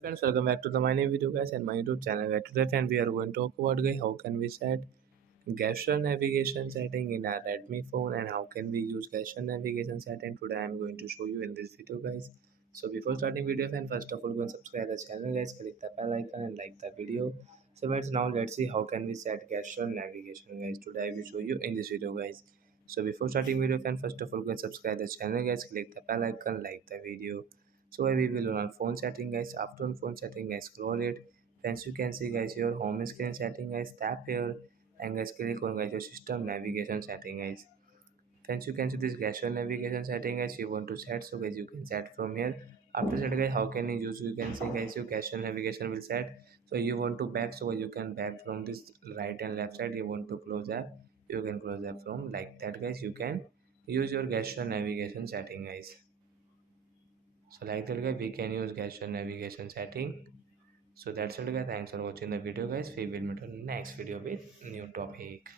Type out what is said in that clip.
Friends, welcome back to the my new video guys and my YouTube channel. Guys. Today friend, we are going to talk about guys, how can we set gesture navigation setting in our Redmi phone and how can we use gesture navigation setting. Today I am going to show you in this video guys. So before starting video friend, first of all go and subscribe the channel guys, click the bell icon and like the video. So friends, now let's see how can we set gesture navigation guys. Today I will show you in this video guys. So before starting video friend, first of all go and subscribe the channel guys, click the bell icon, like the video. So we will on phone setting guys. After on phone setting guys, scroll it. Friends, you can see guys your home screen setting guys, tap here and guys click on guys your system navigation setting guys. Friends, you can see this gesture navigation setting guys you want to set. So guys you can set from here. After that guys, how can you use? You can see guys your gesture navigation will set. So you want to back, so you can back from this right and left side. You want to close app, you can close app from like that guys. You can use your gesture navigation setting guys. So like that guys, we can use gesture navigation setting. So that's it guys, thanks for watching the video guys. We will meet on next video with new topic.